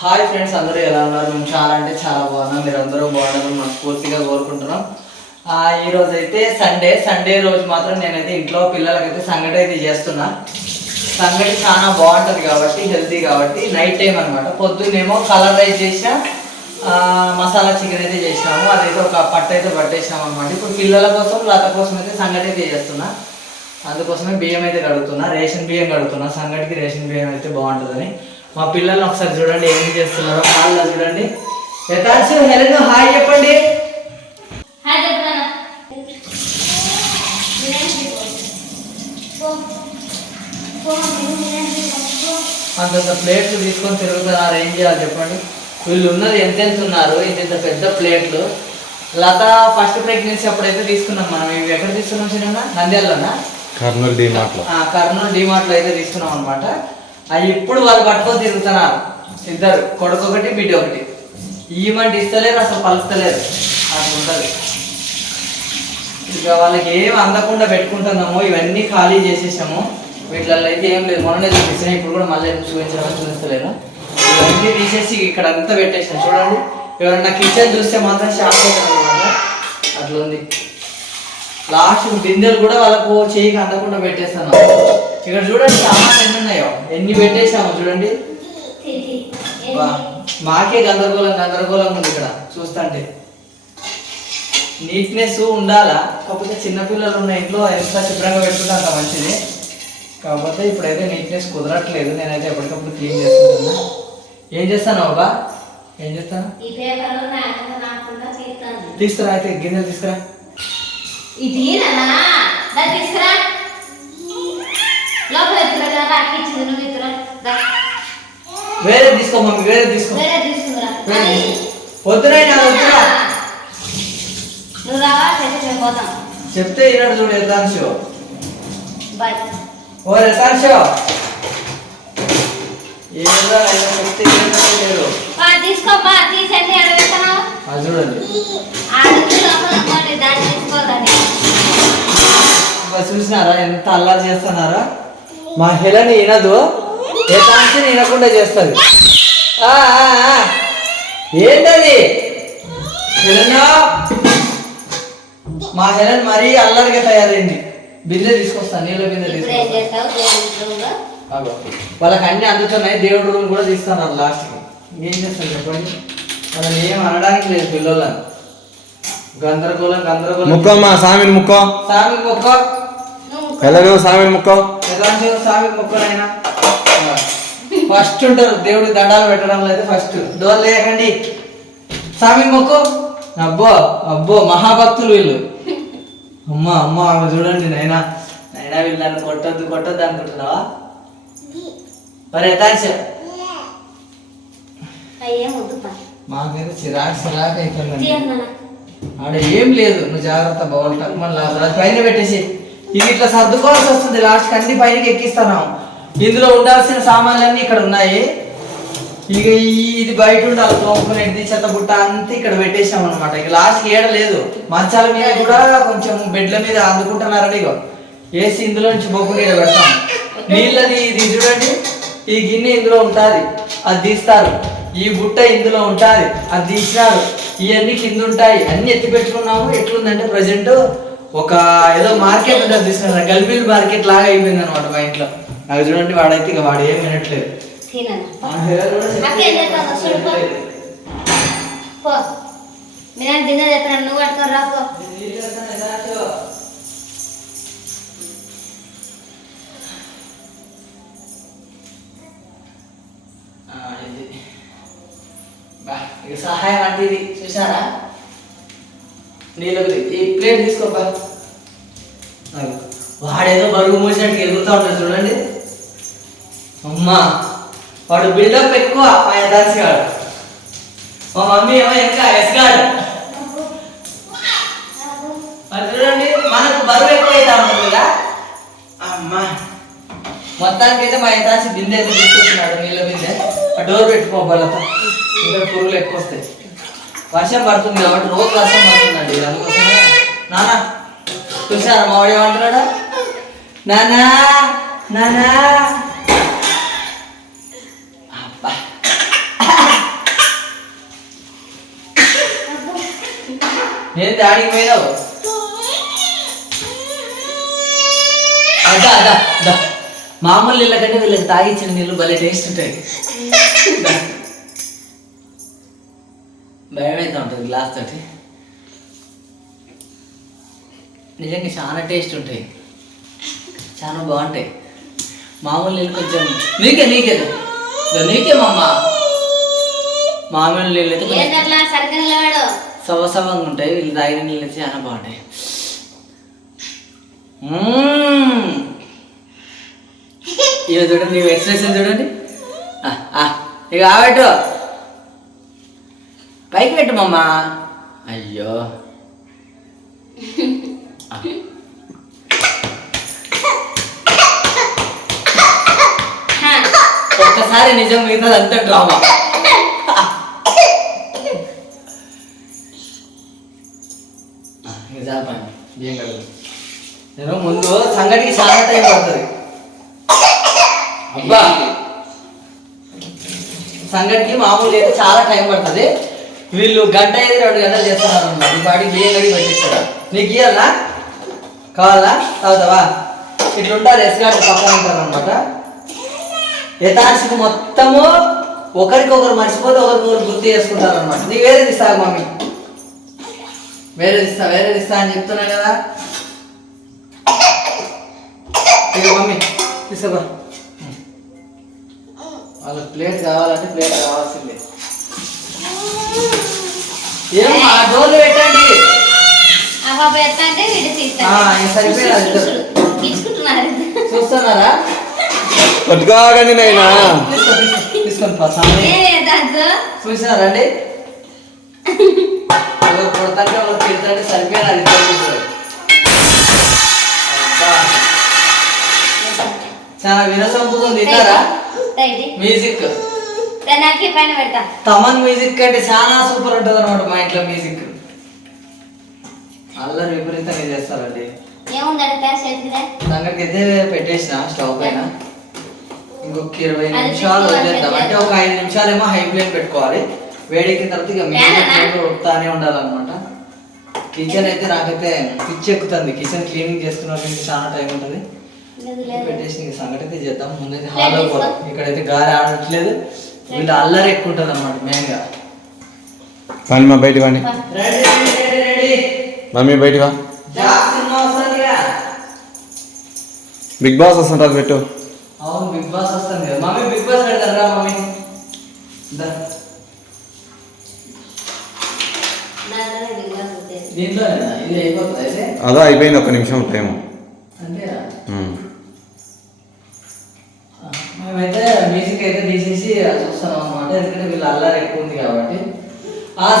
Hi friends, అందరూ ఎలా ఉన్నారు? మేము చాలా అంటే చాలా బాగున్నాం. మీరు అందరూ బాగుండాలని మనస్ఫూర్తిగా కోరుకుంటున్నాం. ఈరోజు అయితే సండే రోజు మాత్రం నేనైతే ఇంట్లో పిల్లలకైతే సంగటి అయితే చేస్తున్నా. సంగటి చాలా బాగుంటుంది కాబట్టి, హెల్తీ కాబట్టి నైట్ టైం అనమాట. పొద్దున్నేమో కలర్ రైస్ చేసిన మసాలా చికెన్ అయితే చేసినాము. అదైతే ఒక పట్టు అయితే పట్టేసినాము అనమాట. ఇప్పుడు పిల్లల కోసం లత కోసం అయితే సంగటి అయితే చేస్తున్నా. అందుకోసమే బియ్యం అయితే కడుగుతున్నా, రేషన్ బియ్యం కడుగుతున్నా. సంగటికి రేషన్ బియ్యం అయితే బాగుంటుందని. మా పిల్లల్ని ఒకసారి చూడండి ఏం చేస్తున్నారో. హాల్లో చూడండి. యథార్థ హెలెన్ హాయ్ చెప్పండి. అంతంత ప్లేట్లు తీసుకొని తిరుగుతున్నారు. ఏం చేయాలి చెప్పండి? వీళ్ళు ఉన్నది ఎంతెంత ఉన్నారు, ఇంత పెద్ద ప్లేట్లు. లత ఫస్ట్ ప్రెగ్నెన్సీ అప్పుడైతే తీసుకున్నాం మనం. ఇవి ఎక్కడ తీసుకున్నాం చిన్న? నంద్యాలలోనా? కర్నూలు డిమార్ట్లో అయితే తీసుకున్నాం అనమాట. అవి ఇప్పుడు వాళ్ళు పట్టుకొని తిరుగుతున్నారు. ఇద్దరు, కొడుకు ఒకటి బిడ్డ ఒకటి. ఇవ్వమంటే ఇస్తలేరు, అసలు పలుస్తలేరు. అట్లా ఉంటుంది. ఇక వాళ్ళకి ఏం అందకుండా పెట్టుకుంటున్నాము. ఇవన్నీ ఖాళీ చేసేసాము. వీటిల్లో అయితే ఏం లేదు. మొన్ననే చూపిస్తాను, ఇప్పుడు కూడా మళ్ళీ చూపిస్తలేను. ఇవన్నీ తీసేసి ఇక్కడ అంతా పెట్టేసాను. చూడండి, ఎవరన్నా కిచెన్ చూస్తే మాత్రం షాక్ అవుతారు అనమాట. అట్లా ఉంది. లాస్ట్ బిందెలు కూడా వాళ్ళకు చేయికి అందకుండా పెట్టేస్తాను. ఇక్కడ చూడండి సామాన్లు ఎన్ని ఉన్నాయో, ఎన్ని పెట్టేసాము చూడండి. మాకే గందరగోళంగా ఉంది ఇక్కడ చూస్తుంటే. నీట్నెస్ ఉండాలా, కాకపోతే చిన్నపిల్లలు ఉన్న ఇంట్లో ఎంత శుభ్రంగా పెట్టుకుంటే అంత మంచిది. కాకపోతే ఇప్పుడైతే నీట్నెస్ కుదరట్లేదు. నేనైతే ఎప్పటికప్పుడు క్లీన్ చేసుకుంటున్నా. ఏం చేస్తాను బాబా? ఏం చేస్తాను? తీసుకురా, అయితే గిన్నెలు తీసుకురా. వేరే తీసుకో మమ్మీ, వేరే తీసుకో. పొద్దునైనా చెప్తే ఈనాడు చూడు. యథాంశో ఓ యథాంశో ఏదో చెప్తే లేరు. అది చూడండి. చూసినారా ఎంత అల్లరి చేస్తున్నారా? మా హెలని వినదు, యథాంశని వినకుండా చేస్తుంది. ఏంటది హెలనా? మా హెలన్ మరీ అల్లరిగా తయారైంది. బిందె తీసుకొస్తాను, నీళ్ళ బిందె తీసుకొస్తాను. వాళ్ళకి అన్ని అందుతున్నాయి. దేవుడు రూమ్ కూడా తీస్తున్నారు లాస్ట్కి. ఏం చేస్తారు చెప్పండి? వాళ్ళని ఏం అనడానికి లేదు పిల్లలని. గందరగోళం. ముక్కమ్మా సామిని ముక్కో, సామికి మొక్క. ఎలాగో సామిని ముక్కో, సామికి మొక్కనైనా ఫస్ట్ ఉంటారు. దేవుడికి దండాలు పెట్టడంలో అయితే ఫస్ట్. డోర్ లేకండి, సామికి మొక్కు. అబ్బో మహాభక్తులు వీళ్ళు. అమ్మ ఆమె చూడండి. నైనా వీళ్ళు నన్ను కొట్టొద్దు అనుకుంటున్నావా? మరి యథాంశ మాకైతే చిరాకు అయిపోయింది. ఆడ ఏం లేదు, నువ్వు జాగ్రత్త. బావాలి టక్మని పైన పెట్టేసి ఇది ఇట్లా సర్దుకోవాల్సి వస్తుంది. లాస్ట్కి అన్ని పైనకి ఎక్కిస్తాను. ఇందులో ఉండాల్సిన సామాన్లన్నీ ఇక్కడ ఉన్నాయి. ఇక ఇది బయట ఉండాలి. తోముకునేది చెత్త బుట్ట అంతా ఇక్కడ పెట్టేసాం అనమాట. ఇక లాస్ట్కి ఏడ లేదు. మంచాల మీద కూడా కొంచెం బెడ్ల మీద అందుకుంటున్నారని ఇక వేసి ఇందులో నుంచి బొగ్గు నీడ పెడతాం. నీళ్ళది ఇది చూడండి. ఈ గిన్నె ఇందులో ఉంటుంది, అది తీస్తారు. ఈ బుట్ట ఇందులో ఉంటుంది, అది తీసినారు. ఇవన్నీ కింద ఉంటాయి. అన్ని ఎత్తి పెట్టుకున్నాము. ఎట్లుందంటే ప్రజెంట్ ఒక ఏదో మార్కెట్ ఉంటుంది తీసుకున్నారు, గల్బిల్ మార్కెట్ లాగా అయిపోయింది అనమాట మా ఇంట్లో. నాకు చూడండి, వాడైతే ఇక వాడు ఏం వినట్లేదు. ఇక సహాయం అంటే ఇది చూసారా? నీళ్ళకి ఈ ప్లేట్ తీసుకోపా. వాడేదో బరువు మోసినట్టు ఎదుగుతూ ఉంటాడు చూడండి. అమ్మా వాడు బిల్డప్ ఎక్కువ. మా యథాంశి గాడు. మా మమ్మీ ఏమో ఇంకా ఎస్గాడు. చూడండి, మనకు బరువు ఎక్కువ అవుతా ఉంటుంది కదా. అమ్మా మొత్తానికి అయితే మా యథాంశి బిందె అయితే తీసుకొచ్చినాడు, నీళ్ళ బిందె. ఆ డోర్ పెట్టుకోబోలతో ఇంకా పురుగులు ఎక్కువ వస్తాయి. వర్షం పడుతుంది కాబట్టి రోజు వర్షం పడుతుందండి. అందుకోసమే నానా చూసారా మా వాడు ఏమంటున్నాడా? నానా నేను దాడికి పోయినావు అదా అదా దా మామూలు నీళ్ళ కంటే వీళ్ళకి తాగిచ్చిన నీళ్ళు భలే టేస్ట్ ఉంటాయి భయం అయితే ఉంటుంది గ్లాస్ తోటి నిజంగా చాలా టేస్ట్ ఉంటాయి చాలా బాగుంటాయి మామూలు నీళ్ళు కొంచెం నీకే నీకే నీకేమమ్మ మామూలు నీళ్ళు అయితే సవసవంగా ఉంటాయి వీళ్ళు తాగిన నీళ్ళు అయితే చాలా బాగుంటాయి ఇక చూడండి నీవు ఎక్స్ప్రెషన్ చూడండి ఇక ఆబెట్టు పైకి పెట్టు మమ్మ అయ్యో ఒక్కసారి నిజం మిగతాది అంతా డ్రామా నేను ముందు సంగటికి చాలా టైం పడుతుంది అబ్బా సంగటికి మామూలు అయితే చాలా టైం పడుతుంది వీళ్ళు గంట 5-2 గంటలు చేస్తున్నారు అన్నమాట ఈ పాటికి బియ్యం కడిగి పెట్టిస్తారా నీకు ఇయ్యాలా కావాలా తాగుతావా ఇట్లుంటారు ఎస్గాడు పక్కన ఉంటారు అనమాట యథాశకు మొత్తము ఒకరికొకరు మర్చిపోతే ఒకరికొకరు గుర్తు చేసుకుంటారు అనమాట నీకు వేరేది ఇస్తా మమ్మీ వేరేది ఇస్తా అని చెప్తున్నా కదా మమ్మీ తీసుకోబా వాళ్ళకి ప్లేట్ కావాలంటే ప్లేట్ కావాల్సిందే ఏమో డోర్లు పెట్టండి చూస్తున్నారా పట్టుకోగానే నైనా తీసుకొని చూసినారండి కొడతాంటే వాళ్ళు తిడతాంటే సరిపోయినా చాలా వినసొంపుగా తిన్నారా మ్యూజిక్ తమన్ మ్యూజిక్ అంటే చాలా సూపర్ ఉంటుంది అనమాట మా ఇంట్లో మ్యూజిక్ అల్లరి విపరీతంగా చేస్తారండి సంగటికి అయితే పెట్టేసిన స్టవ్ పైన ఇంకొక 20 నిమిషాలు వదిలేద్దాం అంటే ఒక 5 నిమిషాలేమో హై ఫ్లేమ్ పెట్టుకోవాలి వేడెక్కిన తర్వాత ఇక మ్యూజిక్ ఉడతానే ఉండాలన్నమాట కిచెన్ అయితే నాకైతే పిచ్చి ఎక్కుతుంది కిచెన్ క్లీనింగ్ చేసుకున్న చాలా టైం ఉంటుంది పెట్టేసిన సంగటి అయితే చేద్దాం ముందైతే హాల్లో పోదాం ఇక్కడైతే గాలి ఆడట్లేదు వీళ్ళు అల్లరి ఎక్కువ ఉంటుంది అనమాట మెయిన్గా కానీ మా బయట వాడిని మమ్మీ బయట వా బిగ్ బాస్ వస్తుంటారు పెట్టు అవును బిగ్ బాస్ వస్తుంది కదా మమ్మీ బిగ్ బాస్ పెడతారా మమ్మీ దీంట్లో ఇది అయిపోతుంది అయితే అదా అయిపోయింది 1 నిమిషం టైము అంతేనా మేమైతే మ్యూజిక్ అయితే తీసేసి చూస్తాం అనమాట ఎందుకంటే వీళ్ళు అల్లరి ఎక్కువ ఉంది కాబట్టి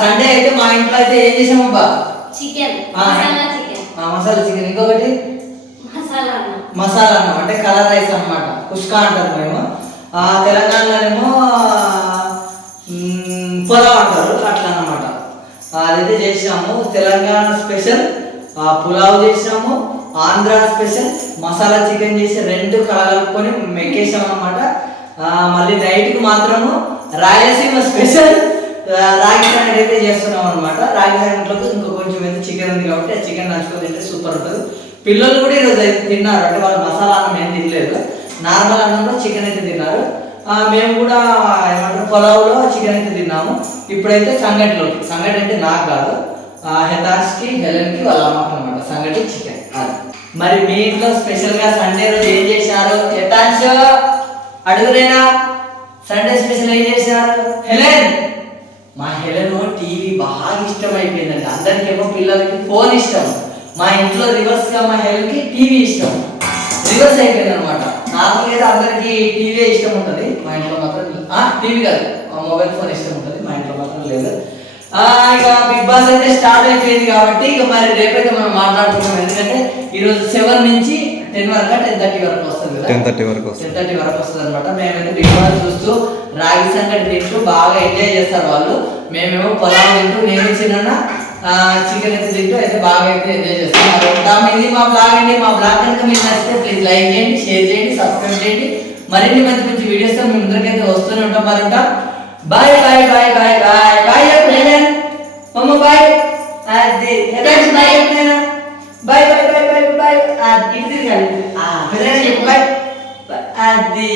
సండే అయితే మా ఇంట్లో అయితే ఏం చేసామబ్బా చికెన్ మసాలా చికెన్ ఇంకొకటి మసాలా అన్నం అంటే కలర్ రైస్ అన్నమాట కుష్కా అంటారు మేము తెలంగాణలోనేమో పులావ్ అంటారు అట్లా అన్నమాట అదైతే చేసినాము తెలంగాణ స్పెషల్ పులావ్ చేసినాము ఆంధ్ర స్పెషల్ మసాలా చికెన్ చేసి 2 కలుపుకొని మెక్కేసాం అన్నమాట మళ్ళీ నైట్కి మాత్రము రాయలసీమ స్పెషల్ రాగి సంగటి అయితే చేస్తున్నాం అనమాట రాగి సంగటిలోకి ఇంకో కొంచెం అయితే చికెన్ ఉంది కాబట్టి ఆ చికెన్ నంచుకొని తింటే సూపర్ ఉంటుంది పిల్లలు కూడా ఈరోజు అయితే తిన్నారు అంటే వాళ్ళు మసాలా అన్నం ఏం తినలేదు నార్మల్ అన్నంలో చికెన్ అయితే తిన్నారు మేము కూడా ఏమంటారు పులావ్లో చికెన్ అయితే తిన్నాము ఇప్పుడైతే సంగటి అంటే నాకు కాదు హెతాష్కి హెలెన్కి వాళ్ళ అమ్మకి అనమాట సంగటి చికెన్ మరి మీ ఇంట్లో స్పెషల్గా సండే రోజు ఏం చేశారు హెతాష్ అడుగురేనా సండే స్పెషల్ ఏం చేశారు హెలెన్ మా హెలెన్ టీవీ బాగా ఇష్టం అయిపోయిందండి అందరికేమో పిల్లలకి ఫోన్ ఇష్టం మా ఇంట్లో రివర్స్గా మా హెలెన్కి టీవీ ఇష్టం రివర్స్ అయిపోయింది అనమాట నార్మల్గా అందరికి టీవీ ఇష్టం ఉంటుంది మా ఇంట్లో మాత్రం టీవీ కాదు మొబైల్ ఫోన్ ఇష్టం ఉంటుంది మా ఇంట్లో మాత్రం లేదు ఇక బిగ్ బాస్ అయితే స్టార్ట్ అయిపోయింది కాబట్టి ఇక మరి రేపైతే మనం మాట్లాడుతున్నాం ఎందుకంటే ఈరోజు 7 నుంచి 10 వరకు 10:30 వరకు వస్తుంది కదా 10:30 వరకు వస్తుంది అనమాట మేమైతే బిగ్ బాస్ చూస్తూ రాగి సంగటి తింటూ బాగా ఎంజాయ్ చేస్తారు వాళ్ళు మేమేమో పొలాలు తింటూ నేను చిన్న చికెన్ అయితే తింటూ అయితే బాగా అయితే ఎంజాయ్ చేస్తాం ఇది మా బ్లాగ్ అండి మా బ్లాగ్ కనుక మీకు నచ్చితే ప్లీజ్ లైక్ చేయండి షేర్ చేయండి సబ్స్క్రైబ్ చేయండి మరిన్ని మంచి మంచి వీడియోస్తో మేము ముందరికైతే వస్తూనే ఉంటాం మరి ఉంటాం bye bye bye bye bye bye మమ్మ బాయ్ అది bye bye bye bye bye bye అది ఇది కాదు. పెద్దగా చెప్పు బాయ్. అది